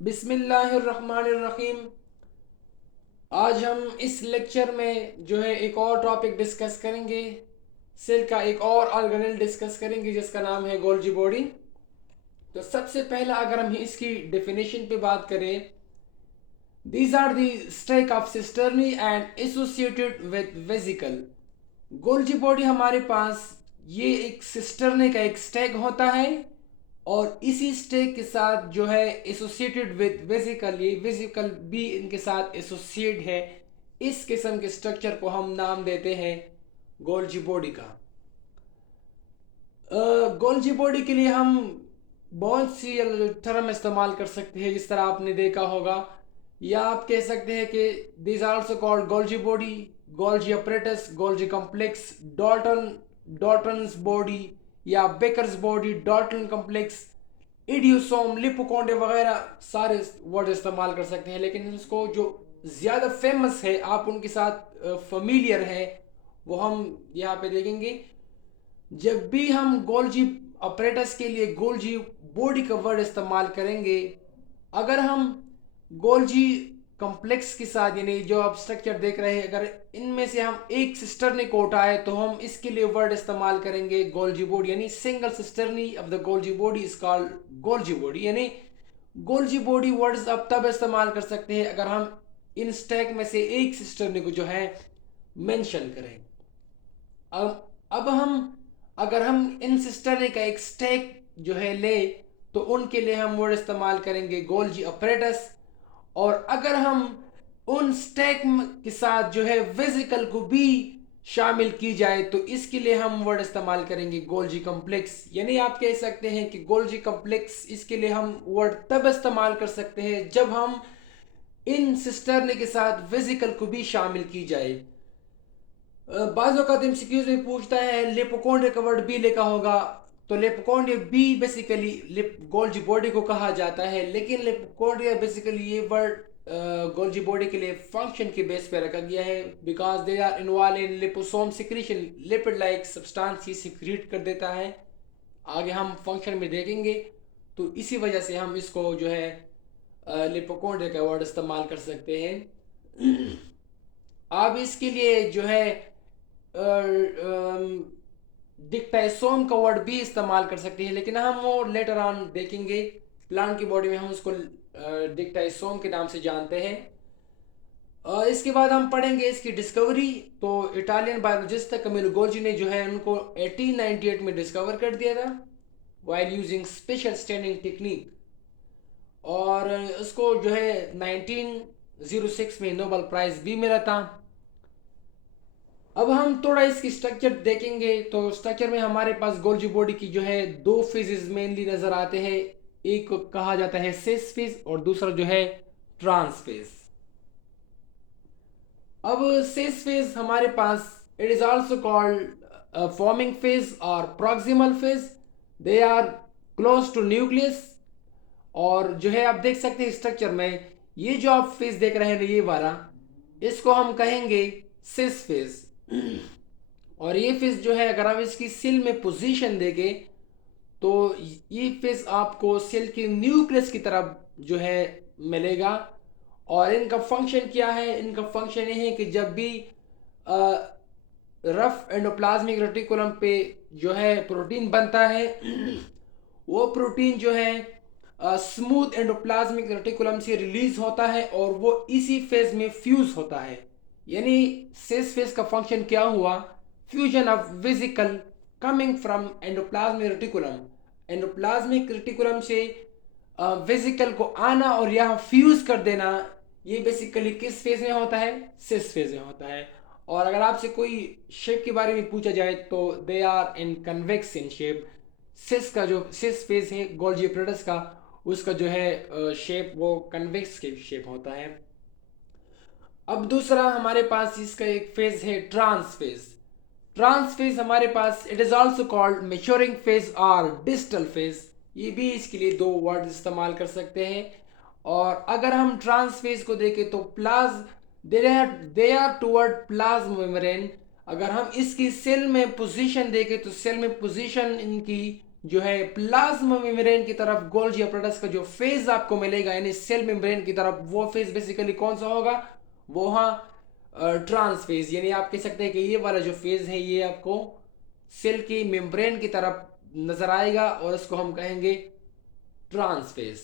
बिस्मिल्लाहिर्रहमानिर्रहीम। आज हम इस लेक्चर में जो है एक और टॉपिक डिस्कस करेंगे। सेल का एक और ऑर्गेनेल डिस्कस करेंगे जिसका नाम है गोल्जी बॉडी। तो सबसे पहला अगर हम इसकी डेफिनेशन पे बात करें, these are the stack of cisternae and associated with vesicle. Golgi body हमारे पास ये एक सिस्टर्ने का एक स्टेक होता है और इसी स्टेक के साथ जो है एसोसिएटेड विद वेसिकल, ये वेसिकल भी इनके साथ एसोसिएट है। इस किस्म के स्ट्रक्चर को हम नाम देते हैं गोल्जी बॉडी का। गोल्जी बॉडी के लिए हम बहुत सी टर्म इस्तेमाल कर सकते हैं, जिस तरह आपने देखा होगा। या आप कह सकते हैं कि this are also called Golgi body, Golgi apparatus, Golgi complex, Dalton's body या Baker's body, Dalton complex, idiosome, lipochondria वगैरह सारे वर्ड इस्तेमाल कर सकते हैं। लेकिन इसको जो ज़्यादा फेमस है, आप उनके साथ फैमिलियर है, वो हम यहाँ पे देखेंगे। जब भी हम गोल्जी ऑपरेटर्स के लिए गोल्जी बॉडी का वर्ड इस्तेमाल करेंगे, अगर हम गोल्जी कॉम्प्लेक्स के साथ, यानी जो आप स्ट्रक्चर देख रहे हैं, अगर इनमें से हम एक सिस्टरनी को उठाए तो हम इसके लिए वर्ड इस्तेमाल करेंगे गोल्जी बॉडी, यानी single सिस्टरनी of the Golgi body is called Golgi body. यानी गोल्जी बॉडी वर्ड्स आप तब इस्तेमाल कर सकते हैं अगर हम इन स्टैक में से एक सिस्टरनी को जो है मेंशन करें। अब हम अगर हम इन सिस्टरनी का एक स्टैक जो है ले, तो उनके लिए हम वर्ड इस्तेमाल करेंगे गोल्जी ऑपरेटस। और अगर हम उन स्टैक के साथ जो है वेसिकल को भी शामिल की जाए तो इसके लिए हम वर्ड इस्तेमाल करेंगे गोल्जी कॉम्प्लेक्स। यानी आप कह सकते हैं कि गोल्जी कॉम्प्लेक्स, इसके लिए हम वर्ड तब इस्तेमाल कर सकते हैं जब हम इन सिस्टरने के साथ वेसिकल को भी शामिल की जाए। बाज़ औक़ात एमसीक्यूज़ में पूछता है लेपोकॉन्ड्रिया का वर्ड बी लिखा होगा, तो lipochondria B basically Golgi body को कहा जाता है। लेकिन लेपोकॉन्ड्रिया बेसिकली ये वर्ड गोल्जी बॉडी के लिए फंक्शन के बेस पे रखा गया है, because they are involve in liposome secretion, lipid like substance ही सिक्रीट कर देता है। आगे हम फंक्शन में देखेंगे, तो इसी वजह से हम इसको जो है लिपोकॉन्ड्रिया का वर्ड इस्तेमाल कर सकते हैं। आप इसके लिए जो है डिक्टाइसोम का वर्ड भी इस्तेमाल कर सकते हैं, लेकिन हम वो लेटर ऑन देखेंगे। प्लांट की बॉडी में हम उसको डिक्टाइसोम के नाम से जानते हैं। इसके बाद हम पढ़ेंगे इसकी डिस्कवरी। तो इटालियन बायोलॉजिस्ट कैमिलो गोल्जी ने जो है उनको 1898 में डिस्कवर कर दिया था while using special standing technique, और उसको जो है 1906 में नोबेल प्राइज भी मिला था। अब हम थोड़ा इसकी स्ट्रक्चर देखेंगे। तो स्ट्रक्चर में हमारे पास गोल्जी बॉडी की जो है दो फेजेस मेनली नजर आते हैं। एक को कहा जाता है सिस फेज और दूसरा जो है ट्रांस फेज। अब सिस फेज हमारे पास, it is also called forming phase और proximal phase. They are close to nucleus. और जो है आप देख सकते हैं स्ट्रक्चर में, ये जो आप फेज देख रहे हैं ये वाला, इसको हम कहेंगे सिस फेज। और ये फेज जो है अगर हम इसकी सेल में पोजीशन देखें तो ये फेज आपको सेल के न्यूक्लियस की तरफ जो है मिलेगा। और इनका फंक्शन क्या है? इनका फंक्शन ये है कि जब भी रफ एंडोप्लाज्मिक रेटिकुलम पे जो है प्रोटीन बनता है, वो प्रोटीन जो है स्मूथ एंडोप्लाज्मिक रेटिकुलम से रिलीज होता है और वो इसी फेज में फ्यूज होता है। यानी सिस फेज का फंक्शन क्या हुआ? Fusion of vesicle coming from endoplasmic reticulum. Endoplasmic reticulum से वेसिकल को आना और यहाँ फ्यूज कर देना, ये बेसिकली किस फेज में होता है? सिस फेज में होता है। और अगर आपसे कोई शेप के बारे में पूछा जाए तो they are in convex in shape. Cis का जो सिस फेज है गोल्जी ऑपरेटस का, उसका जो है शेप वो कन्वेक्स के शेप होता है। अब दूसरा हमारे पास इसका एक फेज है ट्रांस फेज। ट्रांस फेज हमारे पास, it is also called maturing phase और डिस्टल फेज। ये भी इसके लिए दो वर्ड इस्तेमाल कर सकते हैं। और अगर हम ट्रांस फेज को देखें तो they are toward plasma membrane. अगर हम इसकी सेल में पोजीशन देखें तो सेल में पोजीशन इनकी जो है प्लाज्मा मेम्ब्रेन की तरफ गोल्जी अपरेटस का जो फेज आपको मिलेगा यानी सेल मेम्ब्रेन की तरफ, वो फेज बेसिकली कौन सा होगा, वो ट्रांस फेज, यानी आप कह सकते हैं कि ये वाला जो फेज है ये आपको सेल की मेम्ब्रेन की तरफ नजर आएगा और इसको हम कहेंगे ट्रांस फेज।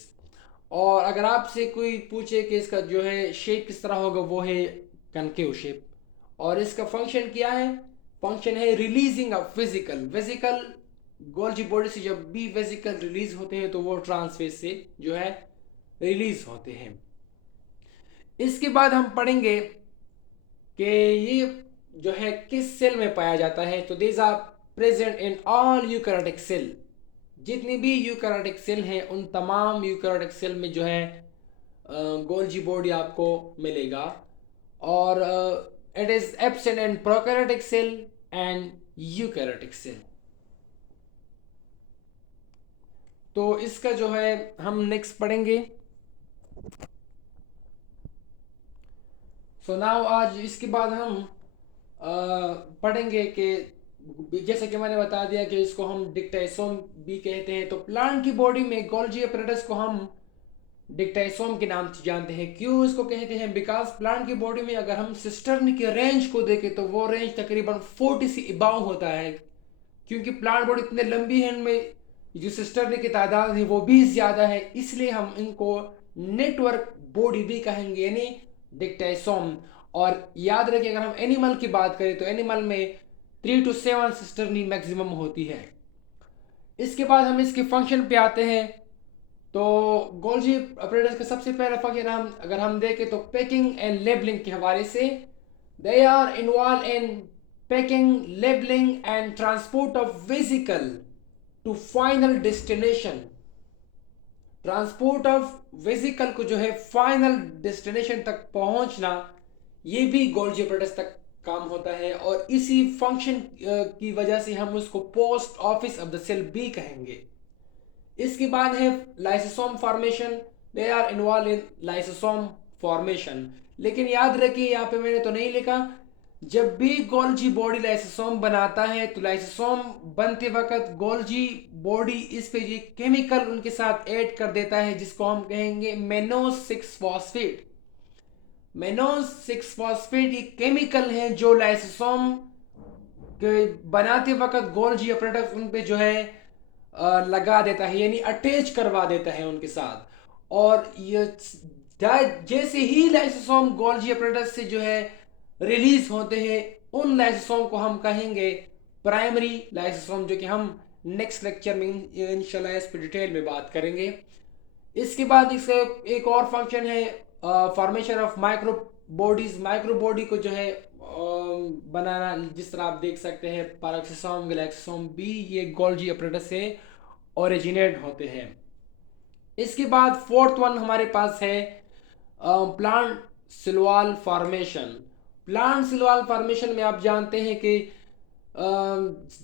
और अगर आपसे कोई पूछे कि इसका जो है शेप किस तरह होगा, वो है कनकेव शेप। और इसका फंक्शन क्या है, फंक्शन है releasing of vesicle. Vesicle Golgi body से जब भी वेसिकल रिलीज होते हैं तो वो ट्रांसफेज से जो है रिलीज होते हैं। इसके बाद हम पढ़ेंगे कि ये जो है किस सेल में पाया जाता है। तो these are present in all eukaryotic cell. जितनी भी यूकैरियोटिक सेल हैं उन तमाम यूकैरियोटिक सेल में जो है गोल्जी बॉडी आपको मिलेगा। और it is absent in prokaryotic cell and eukaryotic cell. तो इसका जो है हम नेक्स्ट पढ़ेंगे। सो नाउ आज इसके बाद हम पढ़ेंगे कि जैसे कि मैंने बता दिया कि इसको हम डिक्टाइसोम भी कहते हैं। तो प्लांट की बॉडी में गोल्जी अपरेटस को हम डिक्टाइसोम के नाम से जानते हैं। क्यों इसको कहते हैं, बिकॉज प्लांट की बॉडी में अगर हम सिस्टर्न के रेंज को देखें तो वो रेंज तकरीबन 40 से अबाव होता है। क्योंकि प्लांट बॉडी इतने लंबी है, इनमें जो सिस्टर्न की तादाद है वो भी ज्यादा है, इसलिए हम इनको नेटवर्क बॉडी भी कहेंगे यानी डिक्टाइसोम। और याद रखिए अगर हम एनिमल की बात करें तो एनिमल में 3 to 7 सिस्टर्नी मैक्सिमम होती है। इसके बाद हम इसके फंक्शन पे आते हैं। तो गोल्जी अपरेटस का सबसे पहला फंक्शन हम अगर हम देखें तो पैकिंग एंड लेबलिंग के हवाले से, they are involve in packing, labelling and transport of vesicle to final destination. Transport of vesicle को जो है फाइनल डेस्टिनेशन तक पहुंचना, ये भी गोल्जी अपरेटस तक काम होता है। और इसी फंक्शन की वजह से हम उसको post office of the cell भी कहेंगे। इसके बाद है lysosome formation, they are involve in lysosome formation. लेकिन याद रखिए यहाँ पे मैंने तो नहीं लिखा, जब भी गोल्जी बॉडी लाइसोसोम बनाता है तो लाइसोसोम बनते वक्त गोल्जी बॉडी इस पे ये केमिकल उनके साथ ऐड कर देता है जिसको हम कहेंगे मेनोज 6 फॉस्फेट। मेनोज 6 फॉस्फेट ये केमिकल है जो लाइसोसोम के बनाते वक्त गोल्जी अपरेटस उन पे जो है लगा देता है यानी अटैच करवा देता है उनके साथ। और ये जैसे ही लाइसोसोम गोल्जी अपरेटस से जो है रिलीज होते हैं उन लाइसोसोम को हम कहेंगे प्राइमरी लाइसोसोम, जो कि हम नेक्स्ट लेक्चर में इंशाल्लाह इस पर डिटेल में बात करेंगे। इसके बाद इसका एक और फंक्शन है formation of micro bodies. Micro body को जो है बनाना, जिस तरह आप देख सकते हैं पैराक्सिसोम, गैलेक्सिसोम भी ये गोल्जी अपरेटस से ओरिजिनेट होते हैं। इसके बाद फोर्थ वन हमारे पास है plant Silwal formation. Plant Silwal formation में आप जानते हैं कि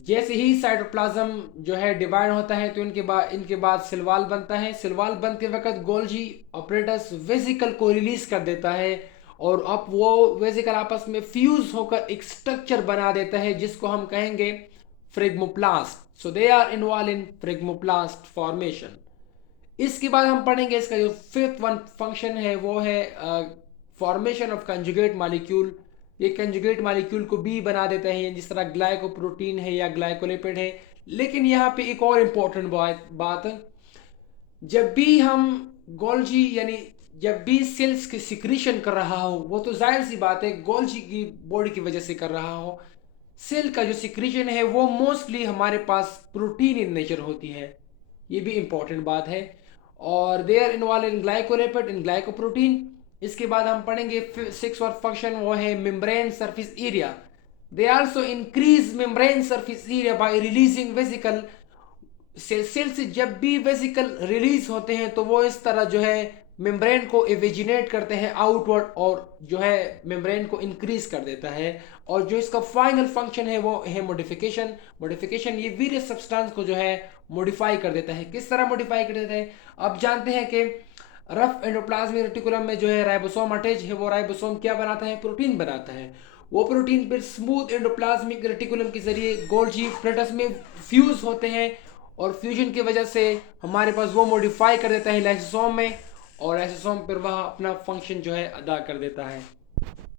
जैसे ही साइटोप्लाज्म जो है डिवाइड होता है तो इनके बाद सिलवाल बनता है। सिलवाल बनते वक्त गोल्जी अपरेटस वेसिकल को रिलीज कर देता है और अब वो वेसिकल आपस में फ्यूज होकर एक स्ट्रक्चर बना देता है जिसको हम कहेंगे phragmoplast. So they are involve in phragmoplast formation. इसके बाद हम पढ़ेंगे इसका जो फिफ्थ वन फंक्शन है वो है फॉर्मेशन ऑफ कंजुगेट मॉलिक्यूल। ये कंजुगेट मॉलिक्यूल को भी बना देता है जिस तरह ग्लाइकोप्रोटीन है या ग्लाइकोलिपिड है। लेकिन यहाँ पे एक और इम्पोर्टेंट बात, जब भी हम गोल्जी यानी जब भी सेल्स की सिक्रीशन कर रहा हो, वो तो जाहिर सी बात है गोल्जी की बॉडी की वजह से कर रहा हो, सेल का जो सिक्रीशन है वो मोस्टली हमारे पास प्रोटीन इन नेचर होती है, ये भी इंपॉर्टेंट बात है। और they are involve in glycolipid in glycoprotein. इसके बाद हम पढ़ेंगे सिक्स और फंक्शन, वो है membrane surface area. They also increase membrane surface area by releasing vesicle. Cell से जब भी वेसिकल रिलीज होते हैं तो वो इस तरह जो है मेम्ब्रेन को इवेजिनेट करते हैं आउटवर्ड और जो है मेम्ब्रेन को इंक्रीज कर देता है। और जो इसका फाइनल फंक्शन है वो है मॉडिफिकेशन। मॉडिफिकेशन ये वीरियस सब्सटेंस को जो है मॉडिफाई कर देता है। किस तरह मॉडिफाई कर देता है, आप जानते हैं कि रफ एंडोप्लाज्मिक रेटिकुलम में जो है राइबोसोम अटैच है, वो राइबोसोम क्या बनाता है, प्रोटीन बनाता है। वो प्रोटीन फिर स्मूथ एंडोप्लाज्मिक रेटिकुलम के जरिए गोल्जी अपरेटस में फ्यूज होते हैं और फ्यूजन की वजह से हमारे पास वो मॉडिफाई कर देता है लाइसोसोम में, और लाइसोसोम पर वह अपना फंक्शन जो है अदा कर देता है।